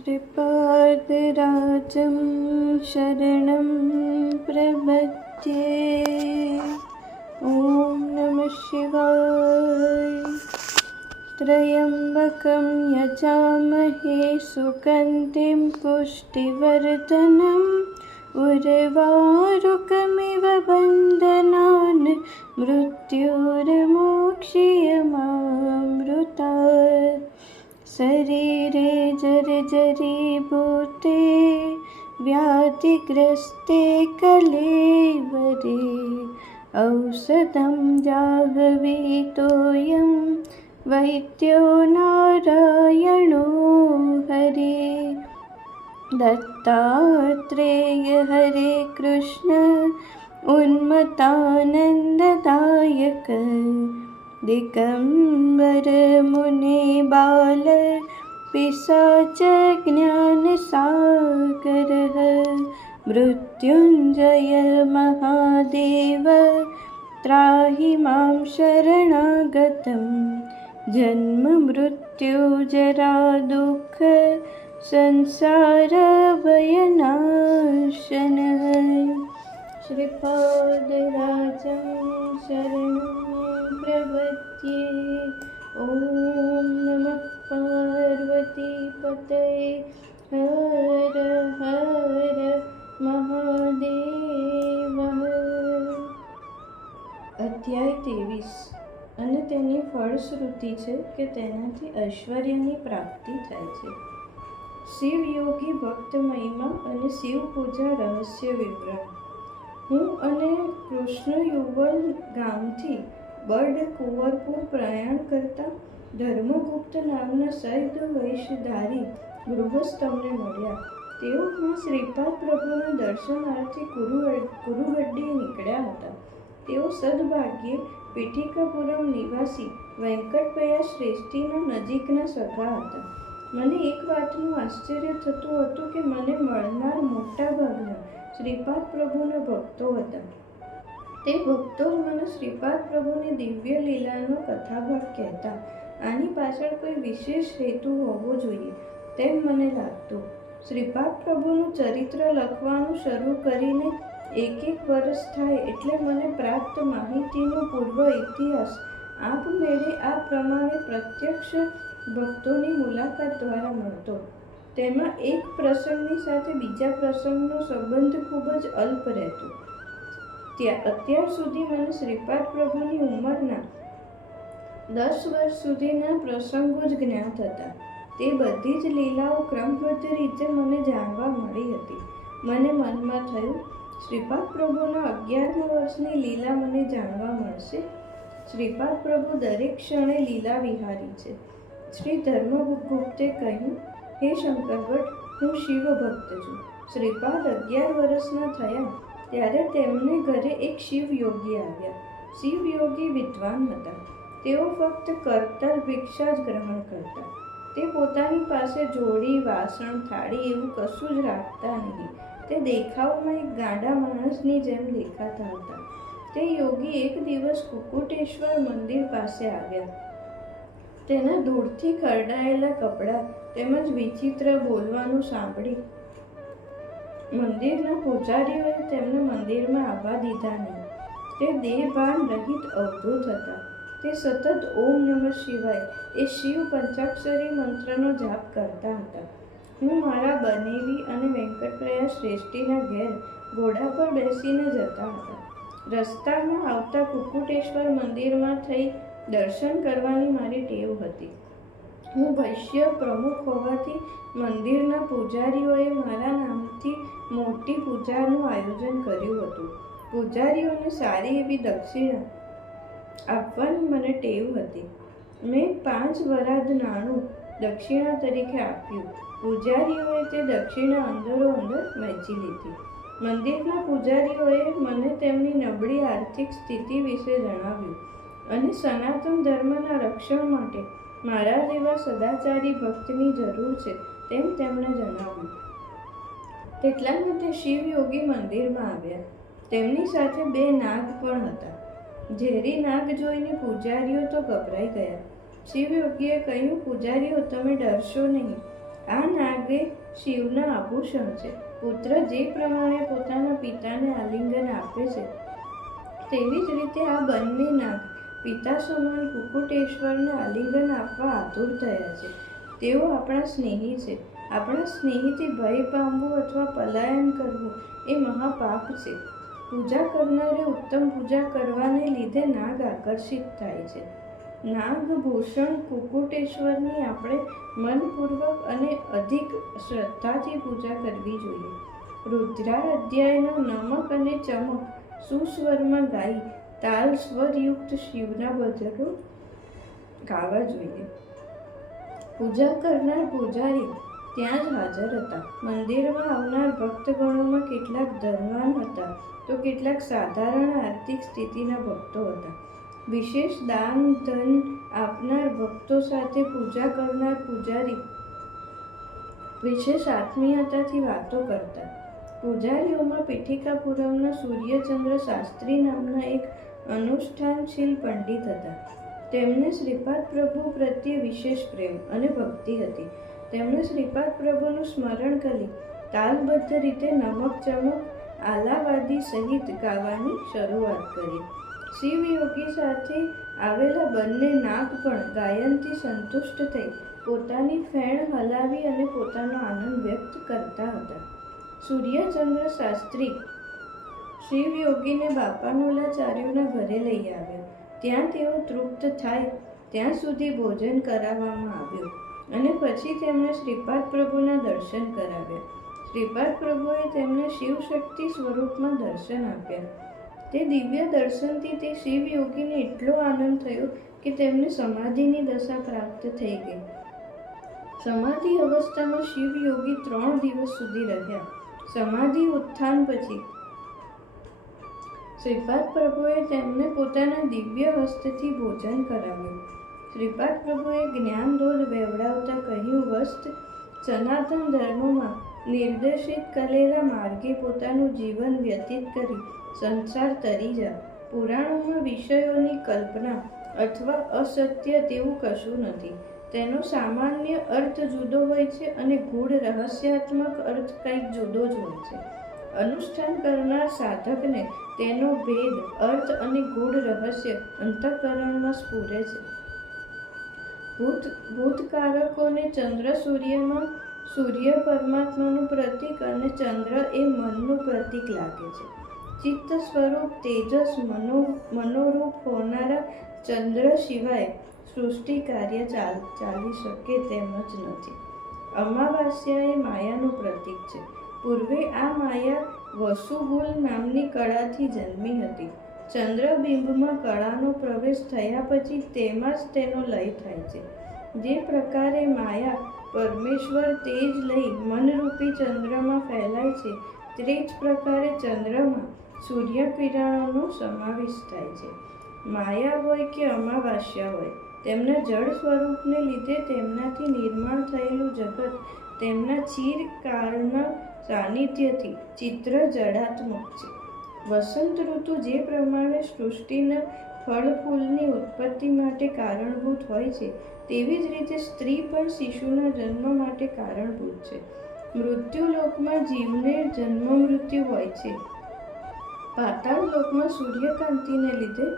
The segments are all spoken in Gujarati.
श्रीपादराजं शरणं प्रपद्ये ॐ नमः शिवाय त्र्यम्बकं यजामहे सुगन्धिं पुष्टिवर्धनम् उर्वारुकमिव बन्धनान् मृत्युर्मोक्षीयमामृता शरीरे जर्जरीभूते व्याधिग्रस्ते कलेवरे औषधं जाह्वीतोऽयं वैद्यो नारायणो हरे। दत्तात्रेय हरे कृष्ण દિગંબર મુનિ બાલ પિશાચ જ્ઞાન સાગર મૃત્યુંજય મહાદેવ ત્રાહી મામ શરણાગતમ જન્મ મૃત્યુ જરા દુઃખ સંસાર ભયનાશન શ્રીપાદરાજમ શરણ પ્રવત્યે ઓમ નમ પાર્વતી પતય હર હર મહાદેવ અધ્યાય ત્રેવીસ અને તેની ફળશ્રુતિ છે કે તેનાથી ઐશ્વર્યની પ્રાપ્તિ થાય છે. શિવયોગી ભક્ત મહિમા અને શિવ પૂજા રહસ્ય વિવરણ હું અને કૃષ્ણ યુવલ ગામથી બર્ડ કુંવરપુર પ્રયાણ કરતા ધર્મગુપ્ત નામના સૈદ વૈશ્યધારી ગૃહસ્થ મળ્યા. તેઓ માં શ્રીપાદ પ્રભુના દર્શનાર્થે કુરુ કુરુગડ્ડીએ નીકળ્યા હતા. તેઓ સદભાગ્યે પીઠિકાપુરમ નિવાસી વેંકટભૈયા શ્રેષ્ઠીના નજીકના સગા હતા. મને એક વાતનું આશ્ચર્ય થતું હતું કે મને મળનાર મોટા ભાગના શ્રીપાદ પ્રભુના ભક્તો હતા. તે ભક્તો મને શ્રીપાદ પ્રભુની દિવ્ય લીલાનો કથાભાગ કહેતા, આની પાછળ કોઈ વિશેષ હેતુ હોવો જોઈએ? તેમ મને લાગતું. શ્રીપાદ પ્રભુનું ચરિત્ર લખવાનું શરૂ કરીને એક એક વર્ષ થાય એટલે મને પ્રાપ્ત માહિતીનો પૂર્વ ઇતિહાસ, આપમેળે આ પ્રમાણે પ્રત્યક્ષ ભક્તોની મુલાકાત દ્વારા મળતો. તેમાં એક પ્રસંગની સાથે બીજા પ્રસંગનો સંબંધ ખૂબ જ અલ્પ રહેતો. ત્યાં અત્યાર સુધી મને શ્રીપાદ પ્રભુની ઉંમરના દસ વર્ષ સુધીના પ્રસંગો જ જ્ઞાત હતા. તે બધી જ લીલાઓ ક્રમબદ્ધ રીતે મને જાણવા મળી હતી. મને મનમાં થયું, શ્રીપાદ પ્રભુના અગિયારમા વર્ષની લીલા મને જાણવા મળશે? શ્રીપાદ પ્રભુ દરેક ક્ષણે લીલા વિહારી છે. શ્રી ધર્મગુપ્તે કહ્યું, હે શંકર હું શિવ ભક્ત છું. શ્રીપાદ અગિયાર વર્ષના થયા. ત્યારે તેમને ઘરે એક શિવ યોગી આવ્યા. શિવ યોગી વિદ્વાન હતા. તેઓ ફક્ત કરતર ભિક્ષા જ ગ્રહણ કરતા. તે પોતાની પાસે જોડી, વાસણ, થાળી એવું કશું જ રાખતા નહીં. તે દેખાવમાં એક ગાંડા માણસની જેમ દેખાતા હતા. તે યોગી એક દિવસ કુકુટેશ્વર મંદિર પાસે આવ્યા. તેના ધૂળથી ખરડાયેલા કપડાં તેમજ વિચિત્ર બોલવાનું સાંભળી મંદિરના પૂજારીઓએ તેમને મંદિરમાં આવવા દીધા નહીં. તે દેહભાન રહિત અવધૂત હતા. તે સતત ઓમ નમઃ શિવાય એ શિવ પંચાક્ષરી મંત્રનો જાપ કરતા હતા. હું મારા બનેવી અને વેંકટપ્રયા શ્રેષ્ઠીના ઘેર ઘોડા પર બેસીને જતા હતા. રસ્તામાં આવતા કુકુટેશ્વર મંદિરમાં થઈ દર્શન કરવાની મારી ટેવ હતી. હું વૈશ્ય પ્રમુખ હોવાથી મંદિરના પૂજારીઓએ મારા નામથી મોટી પૂજાનું આયોજન કર્યું હતું. પૂજારીઓને સારી એવી દક્ષિણા આપવાની મને ટેવ હતી. મેં પાંચ વરાદ નાણું દક્ષિણા તરીકે આપ્યું. પૂજારીઓએ તે દક્ષિણા અંદરો અંદર વહેંચી લીધી. મંદિરના પૂજારીઓએ મને તેમની નબળી આર્થિક સ્થિતિ વિશે જણાવ્યું અને સનાતન ધર્મના રક્ષણ માટે મારા જેવા સદાચારી ભક્તની જરૂર છે તેમ તેમણે જણાવ્યું. તેટલામાં માટે શિવ યોગી મંદિરમાં આવ્યા. તેમની સાથે બે નાગ પણ હતા. ઝેરી નાગ જોઈને પૂજારીઓ તો ગભરાઈ ગયા. શિવયોગીએ કહ્યું, પૂજારીઓ, તમે ડરશો નહીં. આ નાગે એ શિવના આભૂષણ છે. પુત્ર જે પ્રમાણે પોતાના પિતાને આલિંગન આપે છે, તેવી જ રીતે આ બંને નાગ પિતા સમાન કુકુટેશ્વરને આલિંગન આપવા આતુર થયા છે. તેઓ આપણા સ્નેહી છે. આપણા સ્નેહીથી ભય પામવું અથવા પલાયન કરવું એ મહાપાપ છે. પૂજા કરનારે ઉત્તમ પૂજા કરવાને લીધે નાગ આકર્ષિત થાય છે. નાગભૂષણ કુકુટેશ્વરની આપણે મનપૂર્વક અને અધિક શ્રદ્ધાથી પૂજા કરવી જોઈએ. રુદ્રા અધ્યાયનો નમક અને ચમક સુસ્વરમાં ગાઈ તાલ સ્વરયુક્ત શિવના ભજનો ગાવા જોઈએ. પૂજા કરનાર પૂજારી ત્યાં જ હાજર હતા. મંદિરમાં આવનાર ભક્તગણોમાં કેટલાક ધનવાન હતા, તો કેટલાક સાધારણ આર્થિક સ્થિતિના ભક્તો હતા. વિશેષ દાન, ધન આપનાર ભક્તો સાથે પૂજા કરનાર પૂજારી વિશેષ આત્મીયતાથી વાતો કરતા. પૂજારીઓમાં પીઠિકાપુરમના સૂર્યચંદ્ર શાસ્ત્રી નામના એક અનુષ્ઠાનશીલ પંડિત હતા. તેમને શ્રીપાદ પ્રભુ પ્રત્યે વિશેષ પ્રેમ અને ભક્તિ હતી. તેમણે શ્રીપાદ પ્રભુનું સ્મરણ કરી તાલબદ્ધ રીતે નમક ચમક આલાવાદી સહિત ગાવાની શરૂઆત કરી. શિવયોગી સાથે આવેલા બંને નાગ પણ ગાયનથી સંતુષ્ટ થઈ પોતાની ફેણ હલાવી અને પોતાનો આનંદ વ્યક્ત કરતા હતા. સૂર્યચંદ્ર શાસ્ત્રી શિવયોગીને બાપાનોલાચાર્યોના ઘરે લઈ આવ્યા. ત્યાં તેઓ તૃપ્ત થાય, ત્યાં સુધી ભોજન કરાવવામાં આવ્યું. અને પછી તેમણે શ્રીપાદ પ્રભુના દર્શન કરાવ્યા. શ્રીપાદ પ્રભુએ તેમને શિવશક્તિ સ્વરૂપમાં દર્શન આપ્યા. તે દિવ્ય દર્શનથી તે શિવ યોગીને એટલો આનંદ થયો કે તેમને સમાધિની દશા પ્રાપ્ત થઈ ગઈ. સમાધિ અવસ્થામાં શિવ યોગી ત્રણ દિવસ સુધી રહ્યા. સમાધિ ઉત્થાન પછી શ્રીપાદ પ્રભુએ તેમને પોતાના દિવ્ય હસ્તથી ભોજન કરાવ્યું. શ્રીપાદ પ્રભુએ જ્ઞાનદોધ વેવડાવતા કહ્યું, વસ્ત સનાતન ધર્મમાં નિર્દેશિત કરેલા માર્ગે પોતાનું જીવન વ્યતીત કરી સંસાર તરી જા પુરાણોમાં વિષયોની કલ્પના અથવા અસત્ય તેવું કશું નથી. તેનો સામાન્ય અર્થ જુદો હોય છે અને ગૂઢ રહસ્યાત્મક અર્થ કંઈક જુદો જ હોય છે. અનુષ્ઠાન કરનાર સાધકને તેનો ભેદ, અર્થ અને ગૂઢ રહસ્ય અંતઃકરણમાં સ્ફુરે છે. ભૂત, ભૂતકારકોને ચંદ્ર સૂર્યમાં, સૂર્ય પરમાત્માનું પ્રતીક અને ચંદ્ર એ મનનું પ્રતીક લાગે છે. ચિત્ત સ્વરૂપ તેજસ મનો, મનોરૂપ હોનારા ચંદ્ર સિવાય સૃષ્ટિ કાર્ય ચાલ, ચાલી શકે તેમ જ નથી. અમાવાસ્યા એ માયાનું પ્રતીક છે. પૂર્વે આ માયા વસુબુલ નામની કળાથી જન્મી હતી. ચંદ્રબિંબમાં કળાનો પ્રવેશ થયા પછી તેમાં જ તેનો લય થાય છે. જે પ્રકારે માયા પરમેશ્વર તેજ લઈ મનરૂપી ચંદ્રમાં ફેલાય છે, તે જ પ્રકારે ચંદ્રમાં સૂર્યકિરણોનો સમાવેશ થાય છે. માયા હોય કે અમાવાસ્યા હોય, તેમના જળ સ્વરૂપને લીધે તેમનાથી નિર્માણ થયેલું જગત, તેમના ચિરકાળના સાનિધ્યથી ચિત્ર જડાત્મક છે. વસંત ઋતુ જે પ્રમાણે સૃષ્ટિના ફળ ફૂલની ઉત્પત્તિ માટે કારણભૂત હોય છે, તેવી જ રીતે સ્ત્રી પણ શિશુના જન્મ માટે કારણભૂત છે. મૃત્યુલોકમાં જીવને જન્મ મૃત્યુ હોય છે. પાતાળ સૂર્યકાંતિને લીધે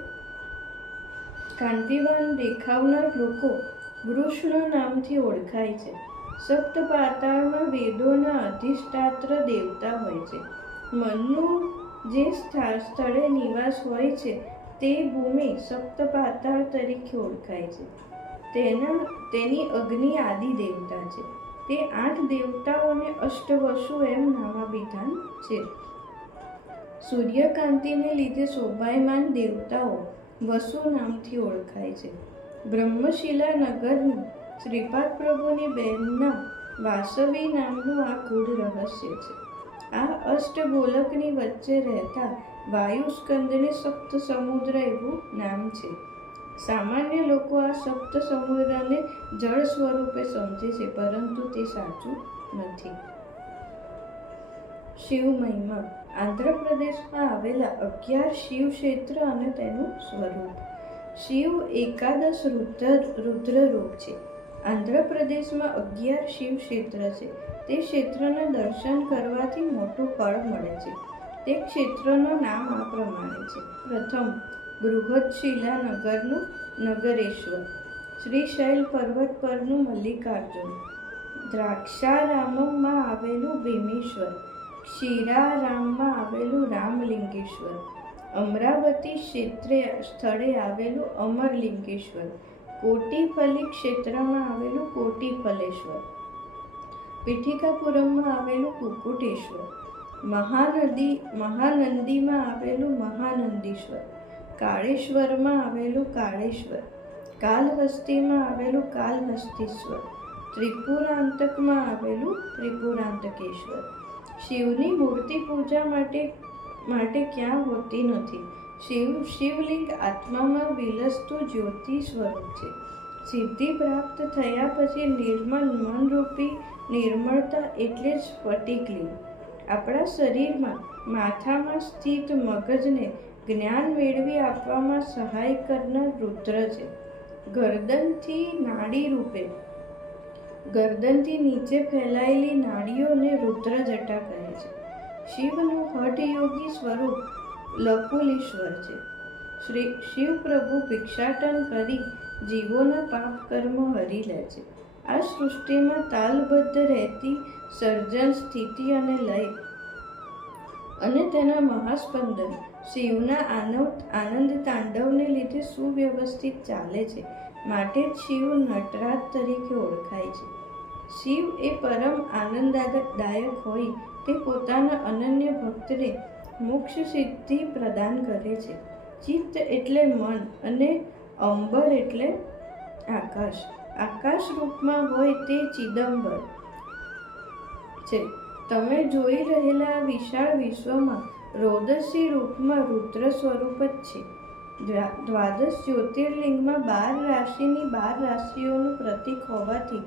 કાંતિવાન દેખાવનાર લોકો વૃષ્ણ નામથી ઓળખાય છે. સપ્ત પાતાળમાં વેદોના અધિષ્ઠાત્ર દેવતા હોય છે. મનનું જે સ્થા- સ્થળે નિવાસ હોય છે, તે ભૂમિ સપ્ત પાતાળ તરીકે ઓળખાય છે. તેના, તેની અગ્નિ આદિ દેવતા છે. તે આઠ દેવતાઓને અષ્ટવસુ એમ નામાભિધાન છે. સૂર્યકાંતિને લીધે શોભાયમાન દેવતાઓ વસુ નામથી ઓળખાય છે. બ્રહ્મશિલા નગરનું શ્રીપાદ પ્રભુની બહેનના વાસવી નામનું આ ગૂઢ રહસ્ય છે. આ અષ્ટગોલકની વચ્ચે રહેતા વાયુસ્કંદને સપ્ત સમુદ્ર એવું નામ છે. સામાન્ય લોકો આ સપ્ત સમુદ્રને જળ સ્વરૂપે સમજે છે, પરંતુ તે સાચું નથી. શિવ મહિમા આંધ્રપ્રદેશમાં આવેલા અગિયાર શિવ ક્ષેત્ર અને તેનું સ્વરૂપ. શિવ એકાદશ રુદ્ર રુદ્ર રૂપ છે. આંધ્રપ્રદેશમાં અગિયાર શિવ ક્ષેત્ર છે. તે ક્ષેત્રના દર્શન કરવાથી મોટું ફળ મળે છે. તે ક્ષેત્રનું નામ આ પ્રમાણે છે. પ્રથમ બૃહદશિલા નગરનું નગરેશ્વર શ્રીશૈલ પર્વત પરનું મલ્લિકાર્જુન. દ્રાક્ષારામમાં આવેલું ભીમેશ્વર. ક્ષીરારામમાં આવેલું રામલિંગેશ્વર. અમરાવતી ક્ષેત્રે સ્થળે આવેલું અમરલિંગેશ્વર. કોટીફલી ક્ષેત્રમાં આવેલું કોટીપલેશ્વર. પીઠિકાપુરમમાં આવેલું કુકુટેશ્વર મહાનદી, મહાનંદીમાં આવેલું મહાનંદીશ્વર. કાળેશ્વરમાં આવેલું કાળેશ્વર. કાલહસ્તીમાં આવેલું કાલહસ્તીશ્વર. ત્રિપુરાંતકમાં આવેલું ત્રિપુરાંતકેશ્વર. શિવની મૂર્તિ પૂજા માટે માટે ક્યાં હોતી નથી? શિવ શિવલિંગ આત્મામાં વિલસતું જ્યોતિ સ્વરૂપ છે. સિદ્ધિ પ્રાપ્ત થયા પછી નિર્મલ મનરૂપી નિર્મળતા એટલે જ સ્ફટિકલિંગ આપણા શરીરમાં માથામાં સ્થિત મગજને જ્ઞાન મેળવી આપવામાં સહાય કરનાર રુદ્ર છે. ગરદનથી નાડી રૂપે, ગરદનથી નીચે ફેલાયેલી નાડીઓને રુદ્ર જટા કહે છે. શિવનું હઠયોગી સ્વરૂપ લકુલીશ્વર છે. શ્રી શિવ પ્રભુ ભિક્ષાટન કરી જીવોના પાપ કર્મ હરી લે છે. આ સૃષ્ટિમાં તાલબદ્ધ રહેતી સર્જન સ્થિતિ અને લય અને તેના મહાસ્પંદન શિવના આનંદ આનંદ તાંડવને લીધે સુવ્યવસ્થિત ચાલે છે. માટે જ શિવ નટરાજ તરીકે ઓળખાય છે. શિવ એ પરમ આનંદદાયક હોય તે પોતાના અનન્ય ભક્તને મોક્ષ સિદ્ધિ પ્રદાન કરે છે. ચિત્ત એટલે મન અને અંબર એટલે આકાશ. આકાશ રૂપમાં હોય તે ચિદંબર છે. તમે જોઈ રહેલા વિશાળ વિશ્વમાં રોદસી રૂપમાં રુદ્ર સ્વરૂપ જ છે. દ્વાદશ જ્યોતિર્લિંગમાં બાર રાશિની બાર રાશિઓનું પ્રતીક હોવાથી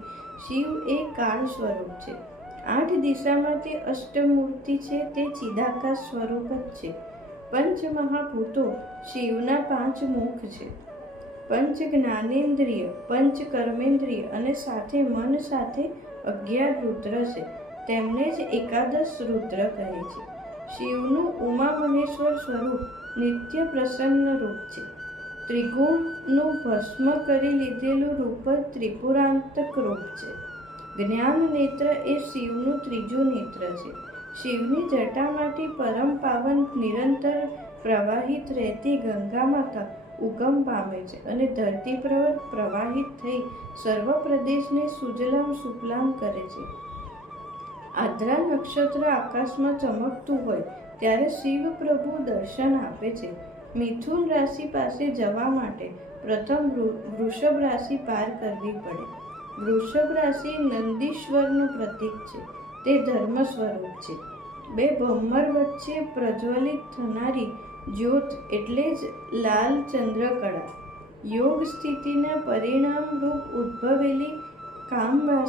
શિવ એ કાળ સ્વરૂપ છે. આઠ દિશામાં તે અષ્ટમૂર્તિ છે તે ચિદાકાશ સ્વરૂપ જ છે. પંચ મહાભૂતો શિવના પાંચ મુખ છે. પંચ જ્ઞાનેન્દ્રિય પંચ કર્મેન્દ્રિય અને સાથે મન સાથે અગિયાર રુદ્ર છે. તેમને જ એકાદશ રુદ્ર કહે છે. શિવનું ઉમા મહેશ્વર સ્વરૂપ નિત્ય પ્રસન્ન રૂપ છે. ત્રિગુણનું ભસ્મ કરી લીધેલું રૂપ જ ત્રિપુરાંતક રૂપ છે. જ્ઞાન નેત્ર એ શિવનું ત્રીજું નેત્ર છે. શિવની જટામાંથી પરમ પાવન નિરંતર પ્રવાહિત રહેતી ગંગા માતા ઉગમ પામે છે અને ધરતી પર પ્રવાહિત થઈ સર્વ પ્રદેશને સુજલામ સુફલામ કરે છે. આદ્રા નક્ષત્ર આકાશમાં ચમકતું હોય ત્યારે શિવ પ્રભુ દર્શન આપે છે. મિથુન રાશિ પાસે જવા માટે પ્રથમ વૃષભ રાશિ પાર કરવી પડે. વૃષભ રાશિ નંદીશ્વરનું પ્રતીક છે. તે ધર્મ સ્વરૂપ છે. બે ભમર વચ્ચે પ્રજ્વલિત થનારી જ્યોત એટલે જ લાલ ચંદ્રકળા. યોગ સ્થિતિના પરિણામરૂપ ઉદ્ભવેલી કામ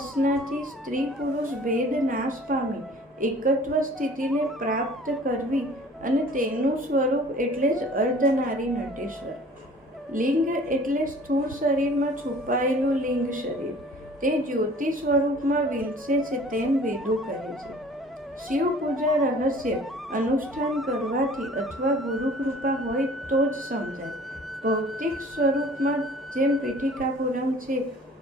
સ્ત્રી પુરુષ ભેદ નાશ પામી, એકત્વ સ્થિતિને પ્રાપ્ત કરવી અને તેનું સ્વરૂપ એટલે જ અર્ધનારી નટેશ્વર. લિંગ એટલે સ્થૂળ શરીરમાં છુપાયેલું લિંગ શરીર. તે જ્યોતિ સ્વરૂપમાં વિલસે છે તેમ વેદો કહે છે. શિવ પૂજા રહસ્ય અનુષ્ઠાન કરવાથી અથવા ગુરુ કૃપા હોય તો જ સમજાય. ભૌતિક સ્વરૂપમાં જેમ પીઠિકાપુરમ છે,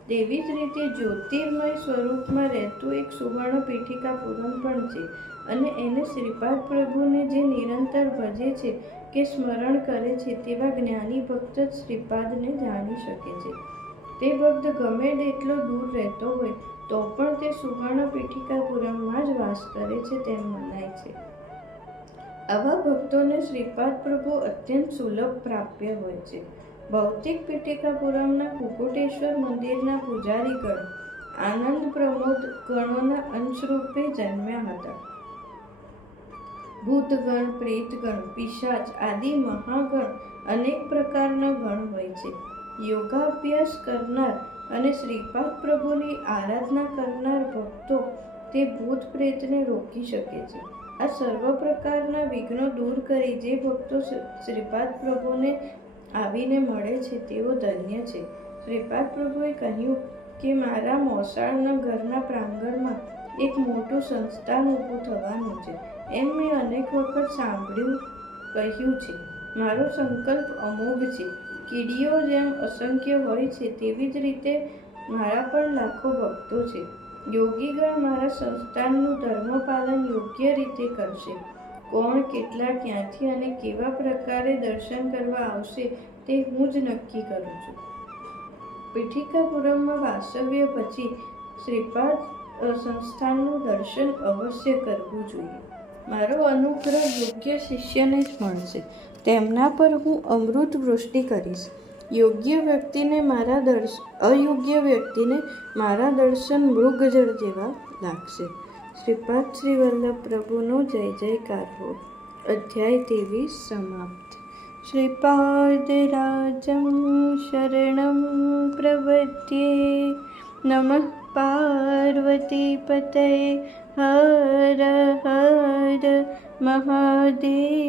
તેવી જ રીતે જ્યોતિર્મય સ્વરૂપમાં રહેતું એક સુવર્ણ પીઠિકાપુરમ પણ છે અને એને શ્રીપાદ પ્રભુને જે નિરંતર ભજે છે કે સ્મરણ કરે છે તેવા જ્ઞાની ભક્ત જ શ્રીપાદને જાણી શકે છે. તે ભક્ત ગમે તેટલો દૂર રહેતો હોય, તો પણ તે સુવર્ણ પીઠિકાપુરમમાં જ વાસ કરે છે તેમ મનાય છે. આવા ભક્તોને શ્રીપાદ પ્રભુ અત્યંત સુલભ પ્રાપ્ય હોય છે. ભૌતિક પીઠિકાપુરમના કુકુટેશ્વર મંદિરના પૂજારીગણ આનંદ પ્રમોદ ગણોના અંશરૂપે જન્મ્યા હતા. ભૂતગણ પ્રેતગણ, પિશાચ આદિ મહાગણ અનેક પ્રકારના ગણ હોય છે. યોગાભ્યાસ કરનાર અને શ્રીપાદ પ્રભુની આરાધના કરનાર ભક્તો તે ભૂત પ્રેતને રોકી શકે છે. આ સર્વ પ્રકારના વિઘ્નો દૂર કરી જે ભક્તો શ્રી- શ્રીપાદ પ્રભુને આવીને મળે છે તેઓ ધન્ય છે. શ્રીપાદ પ્રભુએ કહ્યું કે મારા મોસાળના ઘરના પ્રાંગણમાં એક મોટું સંસ્થાન ઊભું થવાનું છે. એમ મેં અનેક વખત સાંભળ્યું, કહ્યું છે. મારો સંકલ્પ અમોઘ છે. કીડીઓ જેમ અસંખ્ય હોય છે, તેવી જ રીતે મારા પણ લાખો ભક્તો છે. યોગીગણ મારા સંસ્થાનનું ધર્મપાલન યોગ્ય રીતે કરશે. કોણ કેટલા, ક્યાંથી અને કેવા પ્રકારે દર્શન કરવા આવશે તે હું જ નક્કી કરું છું. પીઠિકાપુરમમાં વાસ્તવ્ય પછી શ્રીપાદ સંસ્થાનનું દર્શન અવશ્ય કરવું જોઈએ. મારો અનુગ્રહ યોગ્ય શિષ્યને જ મળશે. તેમના પર હું અમૃત વૃષ્ટિ કરીશ. યોગ્ય વ્યક્તિને મારા દર્શ, અયોગ્ય વ્યક્તિને મારા દર્શન મૃગજળ જેવા લાગશે. શ્રીપાદ શ્રી વલ્લભ પ્રભુનો જય જયકાર. હો અધ્યાય ત્રેવીસ સમાપ્ત. શ્રીપાદરાજં પ્રવત્યે નમ નમઃ પાર્વતીપતये હર હર મહાદેવ.